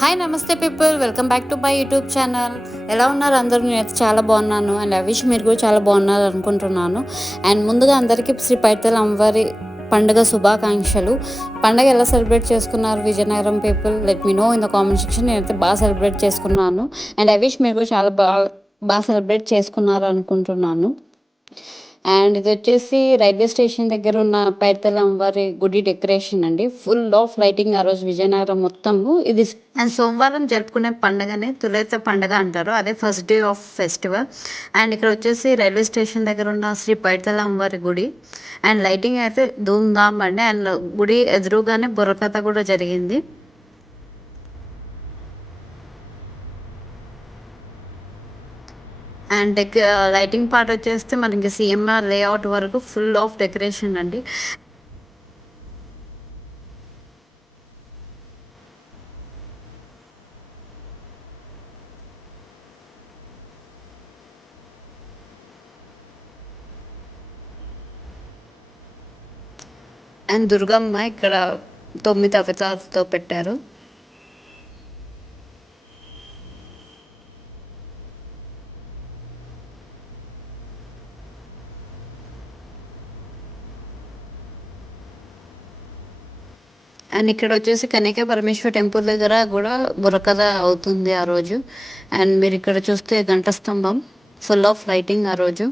హాయ్ నమస్తే people, welcome back to my YouTube channel. ఎలా ఉన్నారు అందరూ? నేనైతే చాలా బాగున్నాను అండ్ ఐ విష్ మీరు కూడా చాలా బాగున్నారు అనుకుంటున్నాను. అండ్ ముందుగా అందరికీ శ్రీ పైడితల్లి అమ్మవారి పండుగ శుభాకాంక్షలు. పండుగ ఎలా సెలబ్రేట్ చేసుకున్నారు Vizianagaram people? Let me know in the comment section. నేనైతే బాగా సెలబ్రేట్ చేసుకున్నాను అండ్ ఐ విష్ మీరు కూడా చాలా బాగా సెలబ్రేట్ చేసుకున్నారు అనుకుంటున్నాను. అండ్ ఇది వచ్చేసి రైల్వే స్టేషన్ దగ్గర ఉన్న పైడితల్లి అమ్మవారి గుడి డెకరేషన్ అండి. ఫుల్ ఆఫ్ లైటింగ్ ఆ రోజు విజయనగరం మొత్తము. ఇది అండ్ సోమవారం జరుపుకునే పండుగనే తులైత పండుగ అంటారు. అదే first day of festival. And ఇక్కడ వచ్చేసి రైల్వే స్టేషన్ దగ్గర ఉన్న శ్రీ పైడితల్లి అమ్మవారి గుడి. అండ్ లైటింగ్ అయితే ధూమ్ ధామ్ అండి. అండ్ గుడి ఎదురుగానే బుర్రకథ కూడా జరిగింది. అండ్ లైటింగ్ పార్ట్ వచ్చేస్తే మనకి సిఎంఆర్ లేఅవుట్ వరకు ఫుల్ ఆఫ్ డెకరేషన్ అండి. అండ్ దుర్గమ్మ ఇక్కడ 9 అవతారాలతో పెట్టారు. అండ్ ఇక్కడ వచ్చేసి కనికా పరమేశ్వర టెంపుల్ దగ్గర కూడా బుర్రకథ అవుతుంది ఆ రోజు. అండ్ మీరు ఇక్కడ చూస్తే గంట స్తంభం ఫుల్ ఆఫ్ లైటింగ్ ఆ రోజు.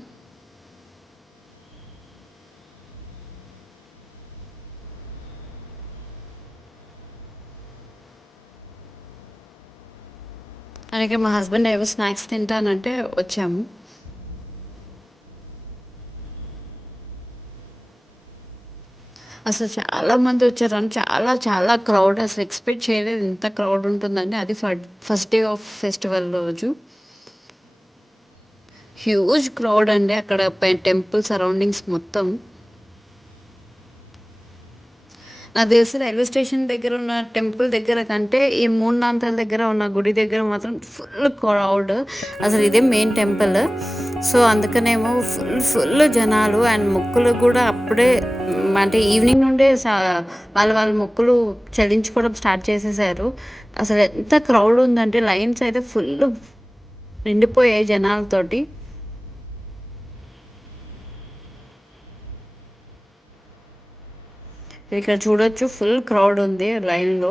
అండ్ ఇక్కడ మా హస్బెండ్ ఏవో స్నాక్స్ తింటానంటే వచ్చాము. అసలు చాలా మంది వచ్చారు. చాలా చాలా క్రౌడ్, అసలు ఎక్స్పెక్ట్ చేయలేదు ఇంత క్రౌడ్ ఉంటుందండి. అది ఫస్ట్ డే ఆఫ్ ఫెస్టివల్ రోజు. హ్యూజ్ క్రౌడ్ అండి అక్కడ టెంపుల్ సరౌండింగ్స్ మొత్తం. నాకు తెలిసి రైల్వే స్టేషన్ దగ్గర ఉన్న టెంపుల్ దగ్గర కంటే ఈ మూడునాంతల దగ్గర ఉన్న గుడి దగ్గర మాత్రం ఫుల్ క్రౌడ్. అసలు ఇదే మెయిన్ టెంపుల్. సో అందుకనేమో ఫుల్ ఫుల్ జనాలు. అండ్ మొక్కులు కూడా అప్పుడే అంటే ఈవినింగ్ నుండే వాళ్ళ మొక్కులు చెల్లించుకోవడం స్టార్ట్ చేసేసారు. అసలు ఎంత క్రౌడ్ ఉందంటే లైన్స్ అయితే ఫుల్ నిండిపోయాయి జనాలతోటి. ఇక్కడ చూడొచ్చు ఫుల్ క్రౌడ్ ఉంది లైన్లో.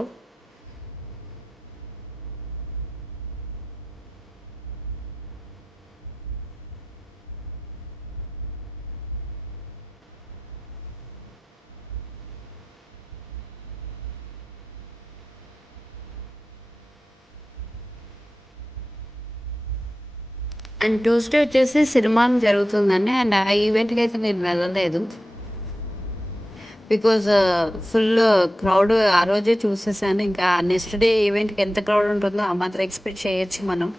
అండ్ ట్యూస్డే వచ్చేసి సినిమా జరుగుతుందండి. అండ్ ఆ ఈవెంట్కి అయితే నేను వెళ్ళలేదు. బికాజ్ ఫుల్ క్రౌడ్ ఆ రోజే చూసేసాను. ఇంకా నెక్స్ట్ డే ఈవెంట్కి ఎంత క్రౌడ్ ఉంటుందో ఆ మాత్రం ఎక్స్పెక్ట్ చేయొచ్చు మనం.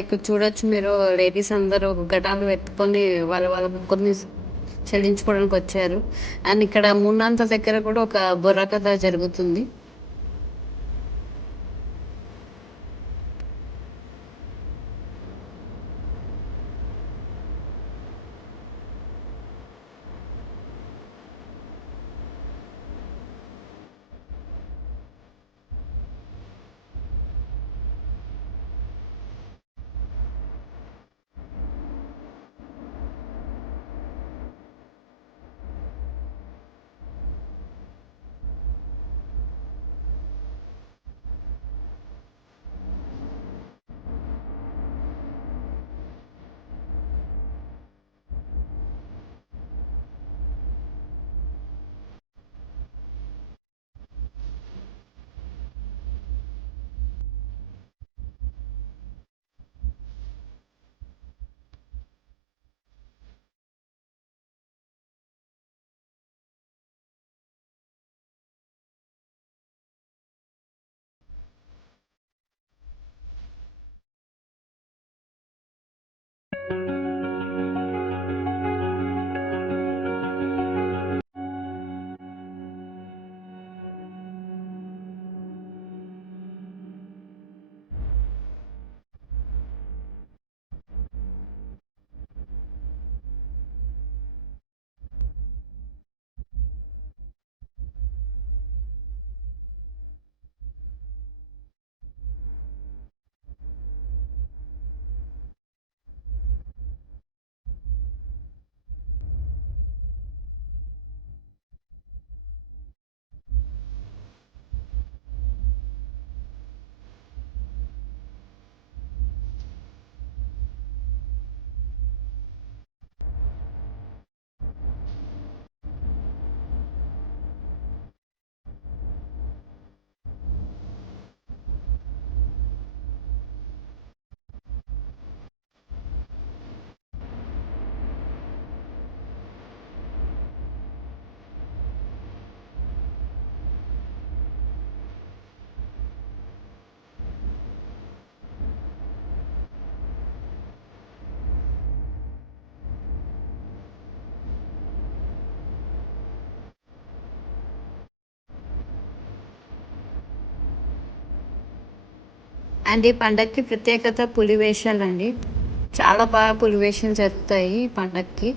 ఇక్కడ చూడొచ్చు మీరు, లేడీస్ అందరూ ఘటాలు ఎత్తుకొని వాళ్ళ మొక్కుల్ని చెల్లించుకోవడానికి వచ్చారు. అండ్ ఇక్కడ మూడునాంతల దగ్గర కూడా ఒక బుర్రకథ జరుగుతుంది. అండ్ ఈ పండగకి ప్రత్యేకత పులివేషాలండి. చాలా బాగా పులివేషాలు జరుగుతాయి ఈ పండగకి.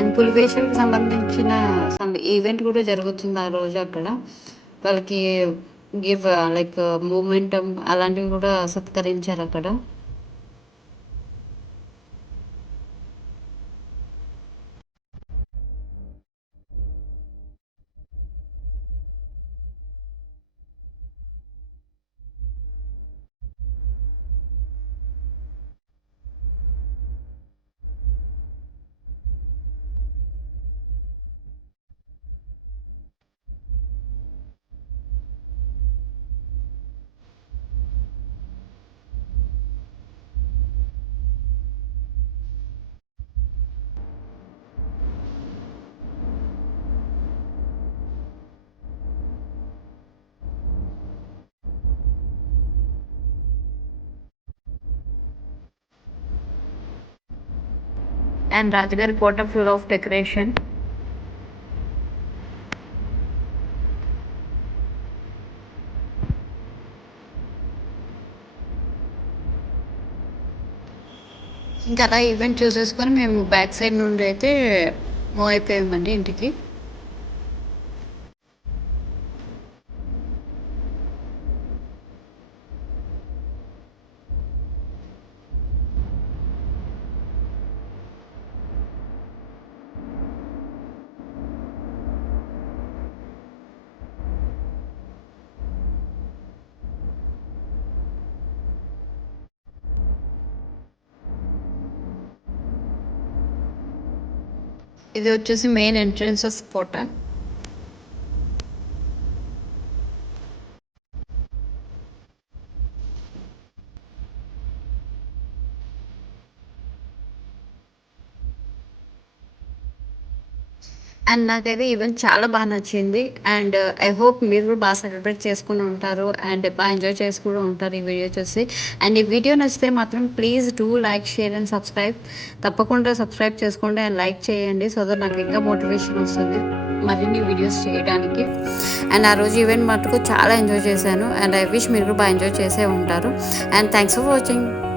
అండ్ పులివేషాలకు సంబంధించిన ఈవెంట్ కూడా జరుగుతుంది ఆ రోజు అక్కడ. వాళ్ళకి గివ్ లైక్ మూమెంటం అలాంటివి కూడా సత్కరించారక్కడ. అండ్ రాజుగారి కోట ఫుల్ ఆఫ్ డెకరేషన్. ఇంకా అలా ఈవెంట్ చూసేసుకొని మేము బ్యాక్ సైడ్ నుండి అయితే మూవ్ అయిపోయామండి ఇంటికి. ఇది వచ్చేసి మెయిన్ ఎంట్రన్స్ ఆఫ్ కోట. అండ్ నాకైతే ఈవెంట్ చాలా బాగా నచ్చింది. అండ్ ఐ హోప్ మీరు కూడా బాగా సెలబ్రేట్ చేసుకుని ఉంటారు అండ్ బాగా ఎంజాయ్ చేసుకుంటూ ఉంటారు ఈ వీడియో చూసి. అండ్ ఈ వీడియో నచ్చితే మాత్రం please do like, share and subscribe. తప్పకుండా సబ్స్క్రైబ్ చేసుకోండి అండ్ లైక్ చేయండి సో దట్ నాకు ఇంకా మోటివేషన్ వస్తుంది మరిన్ని వీడియోస్ చేయడానికి. అండ్ ఆ రోజు ఈవెంట్ మటుకు చాలా ఎంజాయ్ చేశాను అండ్ ఐ విష్ మీరు కూడా బాగా ఎంజాయ్ చేసే ఉంటారు. And thanks for watching.